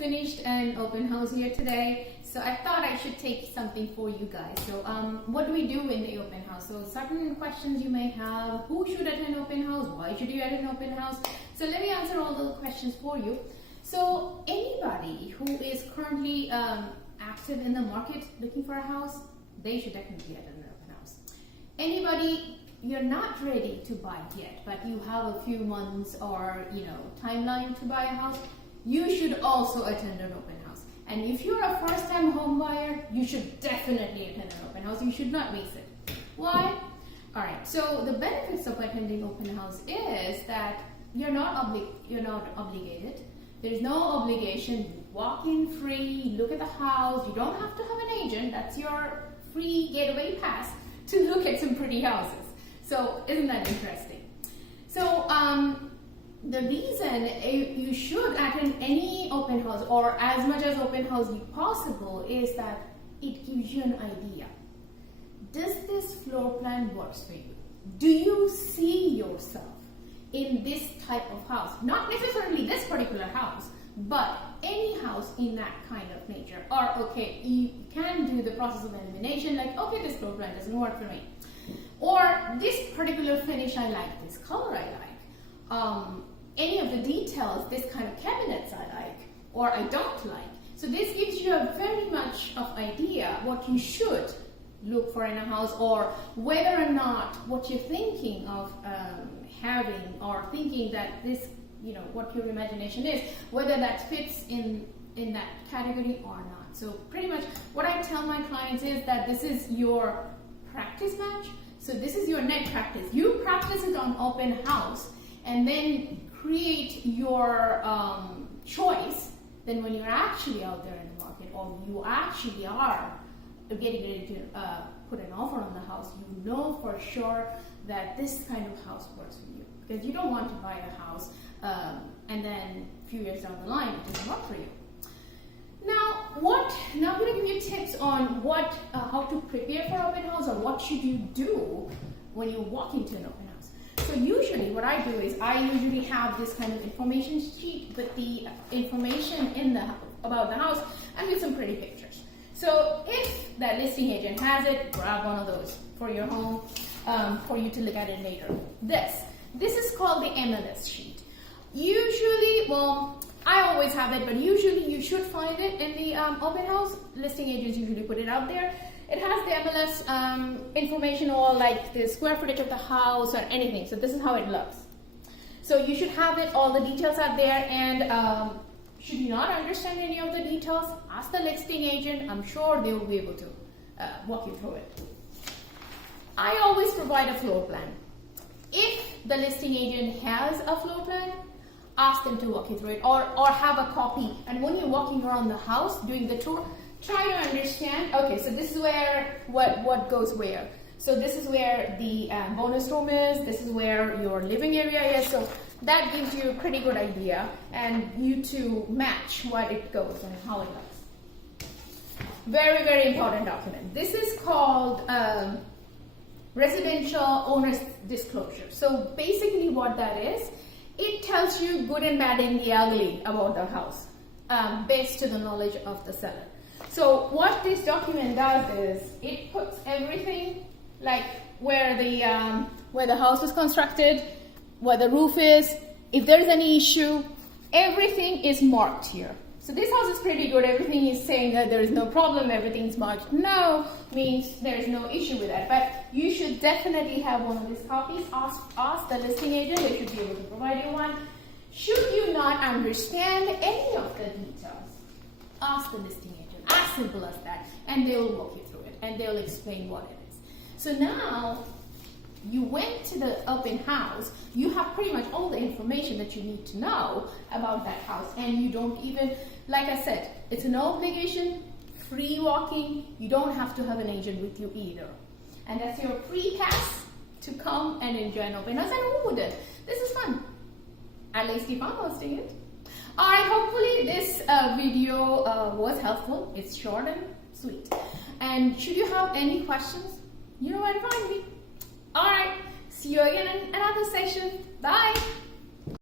finished an open house here today, so I thought I should take something for you guys. So what do we do in the open house? So certain questions you may have: who should attend open house? Why should you attend open house? So let me answer all those questions for you. So anybody who is currently active in the market looking for a house, they should definitely attend an open house. Anybody you're not ready to buy yet, but you have a few months or timeline to buy a house, you should also attend an open house. And if you're a first-time home buyer, you should definitely attend an open house. You should not miss it. Why? All right. So the benefits of attending open house is that you're not obligated. There's no obligation. You walk in free, look at the house. You don't have to have an agent. That's your free gateway pass to look at some pretty houses. So isn't that interesting? So the reason you should attend any open house or as much as open house possible is that it gives you an idea. Does this floor plan works for you? Do you see yourself in this type of house? Not necessarily this particular house, but any house in that kind of nature. Or okay, you can do the process of elimination, like okay, this floor plan doesn't work for me. Or this particular finish I like, this color I like, any of the details, this kind of cabinets I like, or I don't like. So this gives you a very much of idea what you should look for in a house, or whether or not what you're thinking of having, or thinking that this, what your imagination is, whether that fits in that category or not. So pretty much what I tell my clients is that this is your practice match. So this is your net practice. You practice it on open house and then create your choice. Then when you're actually out there in the market, or you actually are getting ready to put an offer on the house, you know for sure that this kind of house works for you. Because you don't want to buy a house and then a few years down the line it doesn't work for you. Now I'm going to give you tips on how to prepare for open house, or what should you do when you walk into an open house. So usually what I do is I usually have this kind of information sheet with the information about the house and with some pretty pictures. So if that listing agent has it, grab one of those for your home, for you to look at it later. This is called the MLS sheet. Usually, I always have it, but usually you should find it in the open house. Listing agents usually put it out there. It has the MLS information, or like the square footage of the house or anything. So this is how it looks. So you should have it, all the details are there, and should you not understand any of the details, ask the listing agent. I'm sure they will be able to walk you through it. I always provide a floor plan. If the listing agent has a floor plan, ask them to walk you through it, or have a copy. And when you're walking around the house doing the tour, try to understand, okay, so this is where what goes where. So this is where the bonus room is, this is where your living area is. So that gives you a pretty good idea, and you to match what it goes and how it looks. Very, very important document. This is called residential owner's disclosure. So basically what that is, it tells you good and bad and the ugly about the house, based to the knowledge of the seller. So what this document does is it puts everything, like where the house is constructed, where the roof is, if there's any issue, everything is marked here. So this house is pretty good. Everything is saying that there is no problem, everything's marked no, means there is no issue with that. But you should definitely have one of these copies. Ask the listing agent, they should be able to provide you one. Should you not understand any of the details, ask the listing agent. As simple as that. And they will walk you through it, and they'll explain what it is. So now you went to the open house, you have pretty much all the information that you need to know about that house, and you don't even, like I said, it's no obligation, free walking, you don't have to have an agent with you either. And that's your free pass to come and enjoy an open house. And who wouldn't? This is fun. At least if I'm hosting it. Alright, hopefully this video was helpful. It's short and sweet. And should you have any questions, you know where to find me. Alright, see you again in another session. Bye.